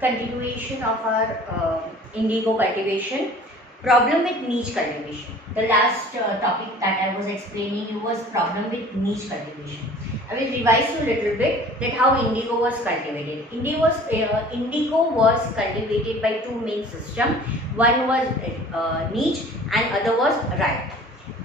Continuation of our indigo cultivation. Problem with niche cultivation. The last topic that I was explaining you was problem with niche cultivation. I will revise you a little bit that how indigo was cultivated. Indigo was cultivated by two main systems. One was niche and other was riot.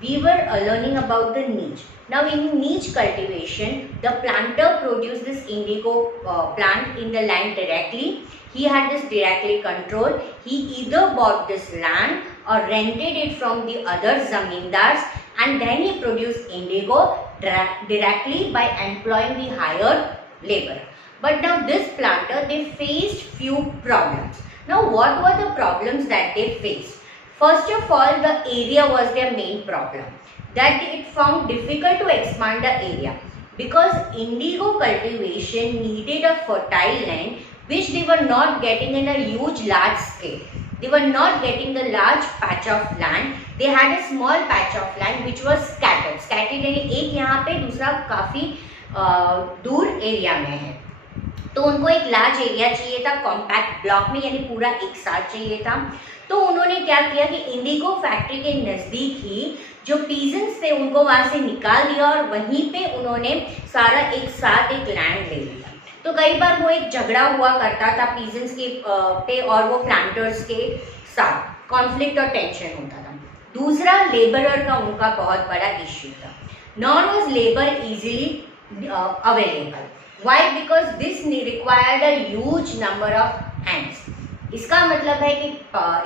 We were learning about the niche. Now in niche cultivation, the planter produced this indigo plant in the land directly. He had this directly control. He either bought this land or rented it from the other zamindars, and then he produced indigo directly by employing the hired labor. But now this planter, they faced few problems. Now what were the problems that they faced? First of all, the area was their main problem, that it found difficult to expand the area because indigo cultivation needed a fertile land which they were not getting in a huge large scale. They were not getting the large patch of land. They had a small patch of land which was scattered. Scattered यानी एक यहाँ पे दूसरा काफी दूर area में है, तो उनको एक लार्ज एरिया चाहिए था कॉम्पैक्ट ब्लॉक में, यानी पूरा एक साथ चाहिए था. तो उन्होंने क्या किया कि इंडिगो फैक्ट्री के नज़दीक ही जो पीजेंट्स थे उनको वहाँ से निकाल दिया और वहीं पे उन्होंने सारा एक साथ एक लैंड ले लिया. तो कई बार वो एक झगड़ा हुआ करता था पीजेंट्स के पे और वो प्लांटर्स के साथ कॉन्फ्लिक्ट और टेंशन होता था. दूसरा लेबरर का उनका बहुत बड़ा इश्यू था. Not was labour easily available. Why? Because this required a huge number of hands. इसका मतलब है कि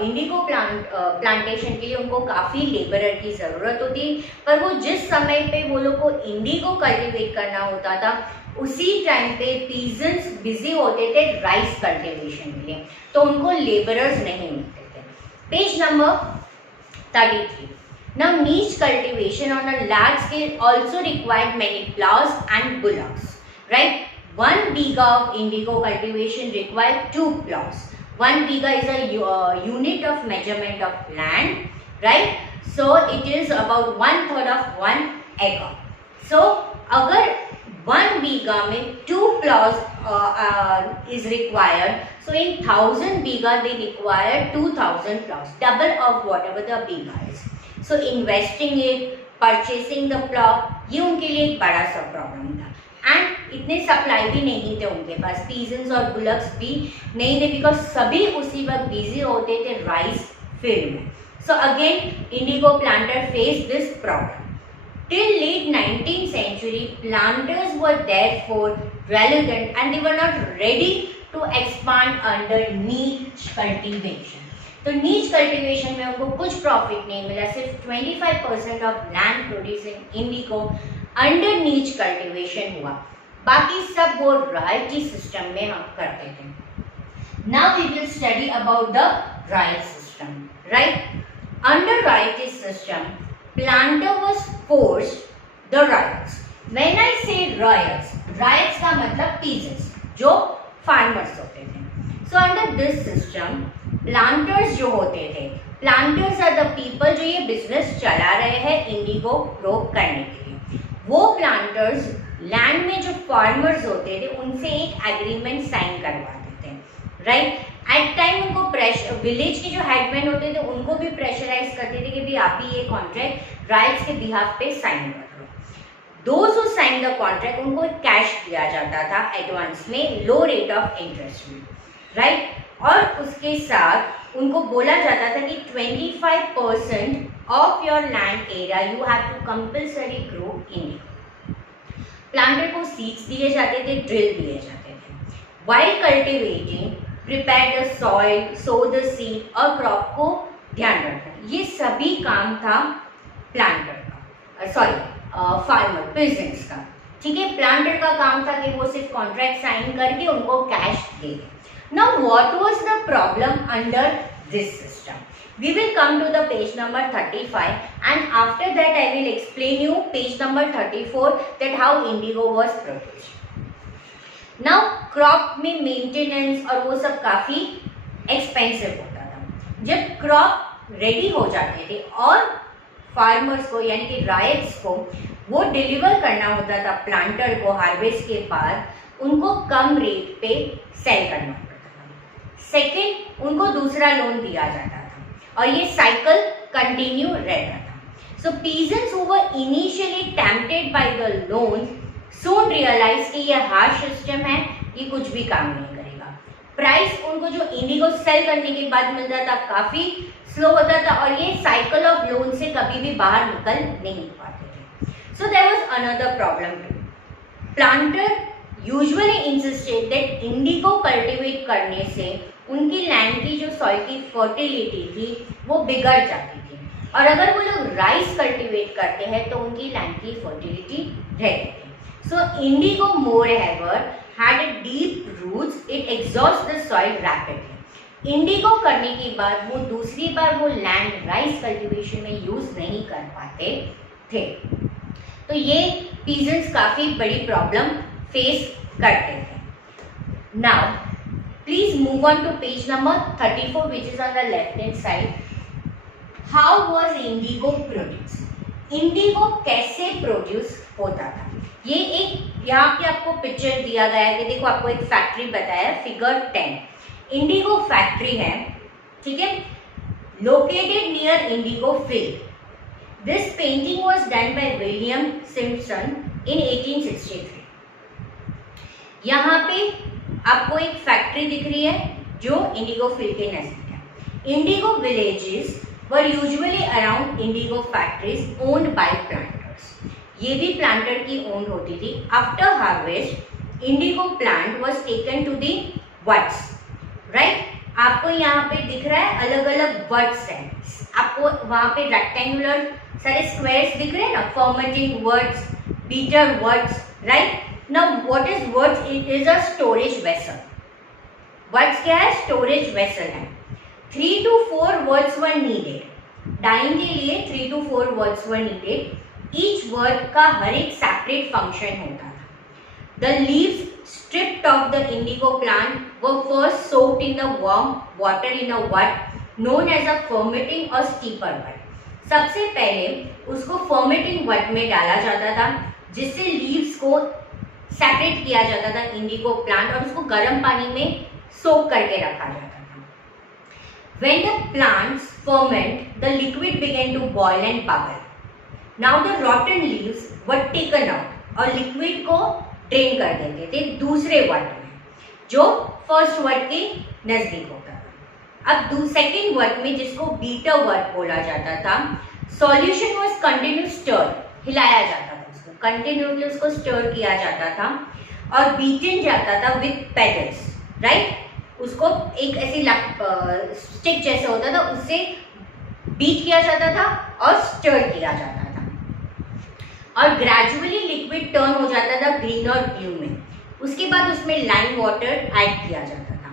इंडिगो प्लांटेशन के लिए उनको काफ़ी लेबरर की ज़रूरत होती, पर वो जिस समय पे वो लोग को इंडिगो कल्टिवेट करना होता था उसी टाइम पे पीजेंट्स बिजी होते थे राइस कल्टिवेशन के लिए, तो उनको लेबरर्स नहीं मिलते थे. Page number 33. Now niche cultivation on a large scale also required many plows and bullocks. Right? 1 biga of indigo cultivation required 2 plows. 1 biga is a unit of measurement of land, right? So it is about 1/3 of 1 acre. So अगर 1 biga में 2 plows is required, so in 1000 biga they require 2000 plows, double of whatever the biga is. So investing it, purchasing the plow, ये उनके लिए एक बड़ा सा problem था. And इतने सप्लाई भी नहीं थे उनके पास, पीजेंट्स और बुलक्स भी नहीं थे, बिकॉज सभी उसी वक्त बिजी होते थे राइस फील्ड में. So again indigo planter face this problem. Till late 19th century planters were therefore reluctant and they were not ready to expand under niche cultivation. तो नीच कल्टिवेशन में उनको कुछ प्रॉफिट नहीं मिला. सिर्फ 25% of land producing Indigo under नीच cultivation हुआ, बाकी सब वो रॉयल्टी सिस्टम में हम करते थे. Now we will study about the royal system. Right? Under royalty system planter was forced the royals. When I say royals, Royals का मतलब पीजेंट्स जो फार्मर्स होते थे. So under this system planters जो होते थे, प्लांटर्स आर द पीपल जो ये बिजनेस चला रहे हैं इंडिगो ग्रो करने के लिए. वो प्लांटर्स लैंड में जो फार्मर्स होते थे उनसे एक एग्रीमेंट साइन करवाते थे. राइट? एट टाइम उनको प्रेशर, विलेज के जो हेडमैन होते थे उनको भी प्रेशराइज करते थे कि भाई आप ही ये कॉन्ट्रैक्ट राइट्स के बिहाफ पे साइन कर लो. Those who sign the contract उनको कैश दिया जाता था एडवांस में, लो रेट ऑफ इंटरेस्ट में. राइट? और उसके साथ उनको बोला जाता था कि 25% of your land area you have to compulsory grow indigo. Planter को सीड्स दिए जाते थे, ड्रिल दिए जाते थे. While cultivating, prepare the soil, so the seed और क्रॉप को ध्यान रखना, ये सभी काम था प्लांटर का, फार्मर पेजेंट्स का. ठीक है? प्लांटर का काम था कि वो सिर्फ कॉन्ट्रैक्ट साइन करके उनको cash they. Now what was the problem under this system? We will come to the page number 35 and after that I will explain you page number 34 that how indigo was produced. Now crop में maintenance और वो सब काफ़ी expensive होता था. जब crop ready हो जाते थे और farmers को यानी कि राइट्स को वो डिलीवर करना होता था प्लांटर को हार्वेस्ट के बाद, उनको कम रेट पे सेल करना पड़ता था। सेकेंड, उनको दूसरा लोन दिया जाता था और ये साइकिल कंटिन्यू रहता था। So peasants who were initially tempted by the loan soon realise कि ये हार्श सिस्टम है, ये कुछ भी काम नहीं करेगा। प्राइस उनको जो इंडिगो सेल करने के बाद मिलता था काफी स्लो होता था और ये साइकिल ऑफ लोन से कभी भी बाहर निकल नहीं पाते थे। So there was another problem too. Planter usually insisted that indigo cultivate करने से उनकी लैंड की जो सॉइल की फर्टिलिटी थी वो बिगड़ जाती थी, और अगर वो लोग राइस कल्टीवेट करते हैं तो उनकी लैंड की फर्टिलिटी रहती थी। So indigo moreover had a deep roots. It exhausts the soil rapidly. Indigo करने के बाद वो दूसरी बार वो लैंड राइस कल्टीवेशन में यूज नहीं कर पाते थे। तो ये पीजेंट्स काफी बड़ी प्रॉब्लम फेस करते थे। Now please move on to page number 34 which is on the left hand side. How was indigo produced? Indigo कैसे प्रोड्यूस होता था? ये एक यहाँ पे आपको पिक्चर दिया गया है कि देखो आपको एक फैक्ट्री बताया, फिगर 10 इंडिगो फैक्ट्री है, ठीक है, located near indigo field. This painting was done by William Simpson in 1863। यहाँ पे आपको एक फैक्ट्री दिख रही है जो इंडिगो फील्ड के नजदीक है। Indigo villages were usually around indigo factories owned by planters. ये भी प्लांटर की ओन होती थी। After harvest indigo plant was taken to the words, right. आपको यहाँ पे दिख रहा है अलग अलग वर्ड्स हैं, आपको वहाँ पे रेक्टेंगुलर सारे स्क्वायर्स दिख रहे हैं ना, fermenting words, beater words, right. Now what is words? It is a storage vessel. Words क्या है? स्टोरेज वेसल है। 3 to 4 words were needed। Dyeing के लिए 3 to 4 words were needed। Each word का हर एक सेपरेट फंक्शन होता था। The leaves stripped off the indigo plant were first soaked in the warm water in a vat known as a fermenting और steeper what. सबसे पहले उसको फर्मेटिंग what may डाला जाता था जिससे लीव्स को सेपरेट किया जाता था इंडिगो प्लांट, और उसको गर्म पानी में सोक करके रखा जाता था। When the plants ferment, the liquid began to boil and bubble. Now the rotten leaves were taken out और लिक्विड को ड्रेन कर देते थे दूसरे वर्ड में जो फर्स्ट वर्ड के नजदीक होता था। अब सेकेंड वर्ड में जिसको बीटर वर्ड बोला जाता था, सॉल्यूशन वाज कंटिन्यू स्टर, हिलाया जाता था उसको, कंटिन्यूसली उसको स्टर किया जाता था और बीटन जाता था विथ पेडल्स, राइट। उसको एक ऐसी स्टिक जैसा होता था, उससे बीट किया जाता था और स्टर किया जाता था और ग्रेजुअली लिक्विड टर्न हो जाता था ग्रीन और ब्लू में। उसके बाद उसमें लाइम वाटर ऐड किया जाता था।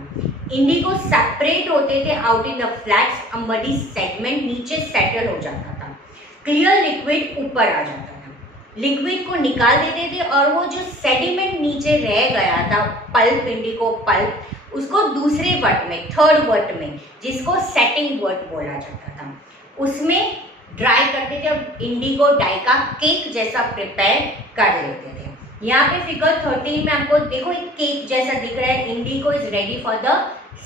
इंडिगो सेपरेट होते थे आउट इन द फ्लैट्स, अम्बडी सेगमेंट नीचे सेटल हो जाता था, क्लियर लिक्विड ऊपर आ जाता था, लिक्विड को निकाल देते थे और वो जो सेडिमेंट नीचे रह गया था, पल्प, इंडिगो पल्प, उसको दूसरे वर्ड में, थर्ड वर्ड में, जिसको सेटिंग वर्ड बोला जाता था, उसमें ड्राई करते थे और इंडिगो डाई का केक जैसा प्रिपेयर कर लेते थे। यहाँ पे फिगर 13 में आपको देखो एक केक जैसा दिख रहा है, indigo is ready for the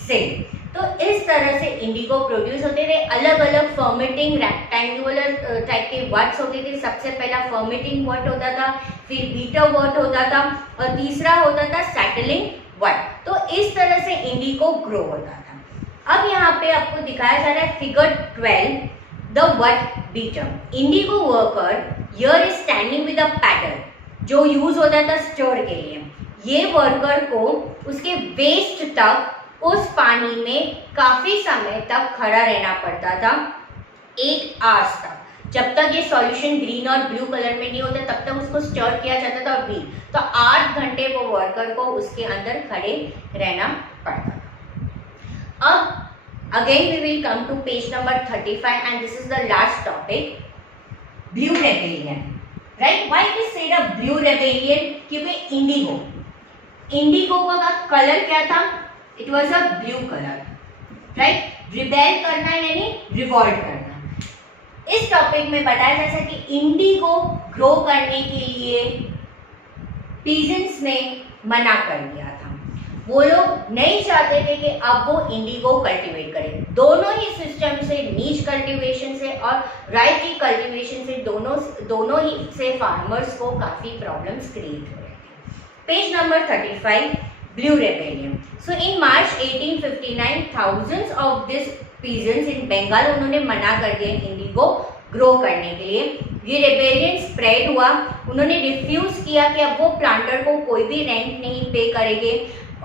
sale. तो इस तरह से इंडिगो प्रोड्यूस होते थे। अलग अलग फर्मेटिंग रेक्टेंगुलर टाइप के वर्ड्स होते थे। सबसे पहला फर्मेटिंग वर्ड होता था, फिर बीटर वर्ड होता था और तीसरा होता था सेटलिंग वर्ड। तो इस तरह से इंडिगो ग्रो होता था। अब यहाँ पे आपको दिखाया जा रहा है figure 12, the word beater. Indigo worker here is standing with a paddle जो यूज होता था स्टर के लिए। ये वर्कर को उसके वेस्ट तक उस पानी में काफी समय तक खड़ा रहना पड़ता था, 8 आवर्स तक। जब तक ये सॉल्यूशन ग्रीन और ब्लू कलर में नहीं होता तब तक उसको स्टर किया जाता था और बीट, तो 8 घंटे वो वर्कर को उसके अंदर खड़े रहना पड़ता था। अब again we will come to page number 35 and this is the last topic, blue rebellion, right? Why it is said a blue rebellion? क्योंकि इंडिगो का कलर क्या था? It was a blue color, right? Rebel करना यानी revolt करना। इस topic में बताया जैसा कि इंडिगो ग्रो करने के लिए पीजेंट्स ने मना कर दिया था। वो लोग नहीं चाहते थे कि अब वो इंडिगो कल्टीवेट करें। दोनों ही सिस्टम से, नीच कल्टीवेशन से और राइट ट्री कल्टीवेशन से, दोनों ही से फार्मर्स को काफ़ी प्रॉब्लम्स क्रिएट हो रहे थे। Page number 35, blue rebellion. So in March 1859 thousands of this peasants in Bengal, उन्होंने मना कर दिया इंडिगो ग्रो करने के लिए। ये रेबेलियन स्प्रेड हुआ, उन्होंने रिफ्यूज किया कि अब वो प्लांटर को कोई भी रेंट नहीं पे करेंगे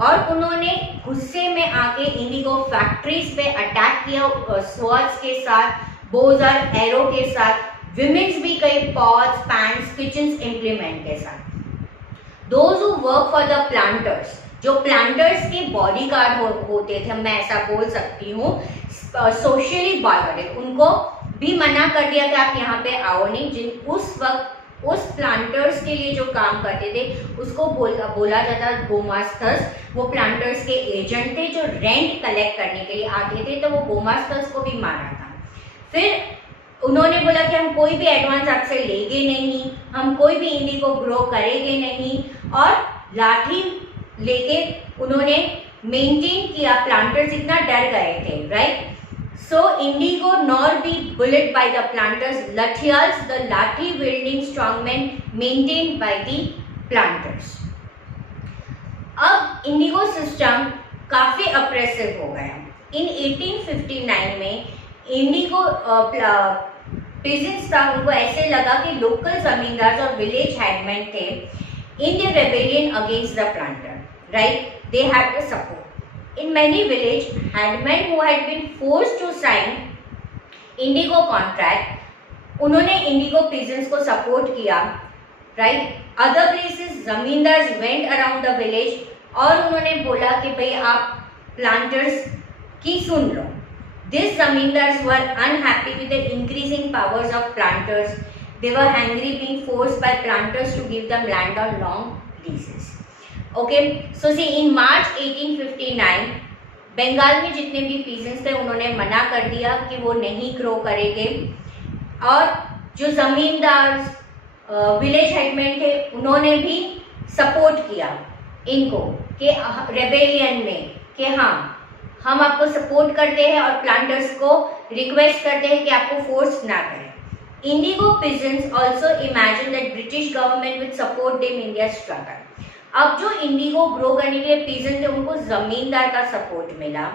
और उन्होंने गुस्से में आके इंडिगो फैक्ट्रीज पे अटैक किया स्वॉर्ड्स के साथ, बोज और एरो के साथ, विमेन्स भी कई पॉट्स, पैन्स, किचन्स इम्प्लीमेंट के साथ। Those who work for the planters, जो प्लांटर्स के बॉडी गार्ड होते थे, मैं ऐसा बोल सकती हूँ, सोशली बॉयकॉटेड, उनको भी मना कर दिया कि आप यहाँ पे आओ नहीं। जिन उस वक्त उस प्लांटर्स के लिए जो काम करते थे उसको बोला जाता गोमास्तर्स। वो प्लांटर्स के एजेंट थे जो रेंट कलेक्ट करने के लिए आते थे, तो वो गोमास्तर्स को भी मारा था। फिर उन्होंने बोला कि हम कोई भी एडवांस आपसे लेंगे नहीं, हम कोई भी इंडिगो ग्रो करेंगे नहीं, और लाठी लेके उन्होंने मेंटेन किया। प्लांटर्स इतना डर गए थे, right. So indigo nor be bullied by the planters, lathiyals, the lathi wielding strongmen maintained by the planters. अब इंडिगो सिस्टम काफी अप्रेसिव हो गया। इन 1859 में इंडिगो पीजेंट्स था, उनको ऐसे लगा कि लोकल जमींदार और विलेज हेडमैन थे in the rebellion against the planter, right, they had to support. In many village, headmen who had been forced to sign indigo contract, उन्होंने इंडिगो पीजेंट्स को सपोर्ट किया, right. Other places zamindars went around the village और उन्होंने बोला कि भाई आप planters की सुन लो। This zamindars were unhappy with the increasing powers of planters. They were angry being forced by planters to give them land on long leases. Okay, so see in March 1859 Bengal में जितने भी पीजेंट्स थे उन्होंने मना कर दिया कि वो नहीं ग्रो करेंगे, और जो जमींदार विलेज हेडमैन थे उन्होंने भी सपोर्ट किया इनको कि रेबेलियन में कि हाँ हम आपको सपोर्ट करते हैं और प्लांटर्स को रिक्वेस्ट करते हैं कि आपको फोर्स ना करें। Indigo peasants also imagine that British government will support them in their struggle. अब जो इंडिगो ग्रो करने के लिए पीजेंट थे उनको जमींदार का सपोर्ट मिला,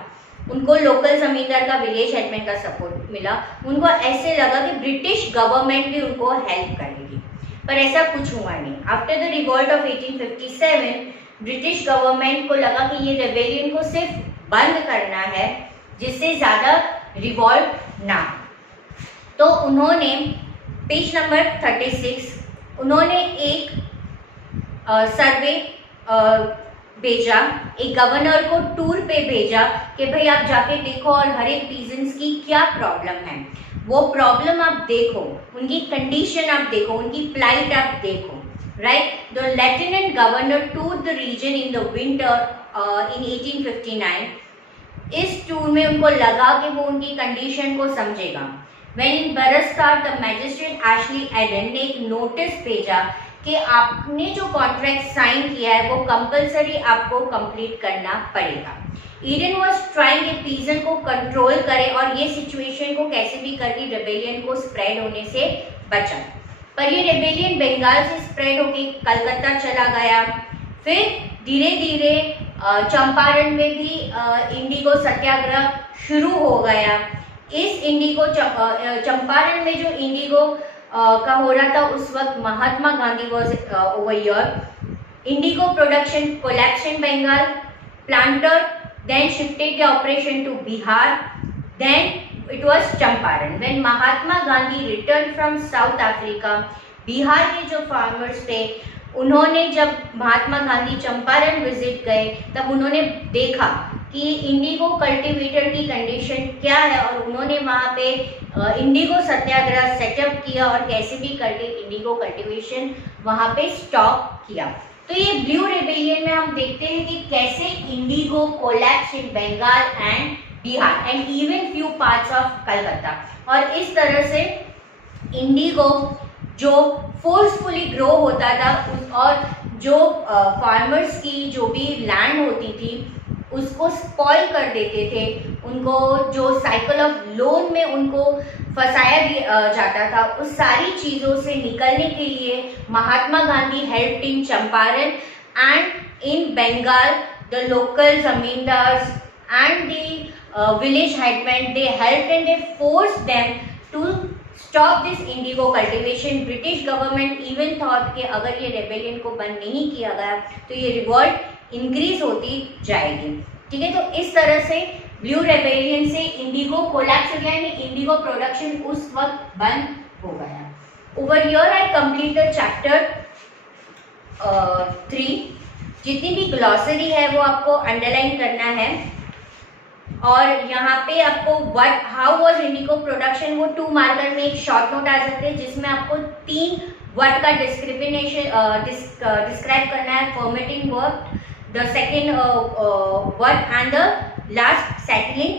उनको लोकल जमींदार का, विलेज हेडमैन का सपोर्ट मिला। उनको ऐसे लगा कि ब्रिटिश गवर्नमेंट भी उनको हेल्प करेगी, पर ऐसा कुछ हुआ नहीं। After the revolt of 1857 British government को लगा कि ये रेबेलियन को सिर्फ बंद करना है जिससे ज़्यादा रिवॉल्ट ना। तो उन्होंने पेज नंबर 36 उन्होंने एक सर्वे भेजा, एक गवर्नर को टूर पे भेजा कि भाई आप जाके देखो और हर एक पीजेंट्स की क्या प्रॉब्लम है, वो प्रॉब्लम आप देखो, उनकी कंडीशन आप देखो, उनकी प्लाइट आप देखो, right. The lieutenant governor tour the region in the winter in 1859। इस टूर में उनको लगा कि वो उनकी कंडीशन को समझेगा। When in बरसता द मैजिस्ट्रेट एशली एडन ने एक नोटिस भेजा कि आपने जो कॉन्ट्रैक्ट साइन किया है वो कंपलसरी आपको कंप्लीट करना पड़ेगा। ईडन वाज ट्राइंग कि पीजेंट को कंट्रोल करे और ये सिचुएशन को कैसे भी करके रेबेलियन को स्प्रेड होने से बचाए, पर ये रेबेलियन बंगाल से स्प्रेड होकर कलकत्ता चला गया। फिर धीरे धीरे चंपारण में भी इंडिगो सत्याग्रह शुरू हो गया। इस इंडिगो चंपारण में जो इंडिगो का हो रहा था उस वक्त Mahatma Gandhi was over here. Indigo production collapse in Bengal, planter then shifted the operation to Bihar, then it was Champaran. When Mahatma Gandhi return from South Africa, Bihar के जो फार्मर्स थे उन्होंने जब महात्मा गांधी चंपारण विजिट गए तब उन्होंने देखा कि इंडिगो कल्टीवेटर की कंडीशन क्या है, और उन्होंने वहाँ पे इंडिगो सत्याग्रह सेटअप किया और कैसे भी करके इंडिगो कल्टीवेशन वहाँ पे स्टॉप किया। तो ये ब्लू रेबेलियन में हम देखते हैं कि कैसे indigo collapse in Bengal and Bihar and even few parts of Calcutta, और इस तरह से इंडिगो जो फोर्सफुली ग्रो होता था और जो फार्मर्स की जो भी लैंड होती थी उसको स्पॉइल कर देते थे, उनको जो साइकिल ऑफ लोन में उनको फंसाया जाता था, उस सारी चीज़ों से निकलने के लिए Mahatma Gandhi helped in Champaran and in Bengal the local zamindars and the village headmen. They helped and they forced them to stop this indigo cultivation. British government even thought कि अगर ये rebellion को बंद नहीं किया गया तो ये revolt increase होती जाएगी. ठीक है, तो इस तरह से ब्लू रेबेलियन से इंडिगो कोलैप्स हो गया एंड इंडिगो प्रोडक्शन उस वक्त बंद हो गया. Over here I complete the chapter 3. जितनी भी ग्लॉसरी है वो आपको अंडरलाइन करना है और यहाँ पे आपको what how was Indigo production वो 2 मार्कर में एक शॉर्ट नोट आ सकते हैं जिसमें आपको 3 वर्ड का डिस्क्राइब करना है. Formatting word, the second word and the last settling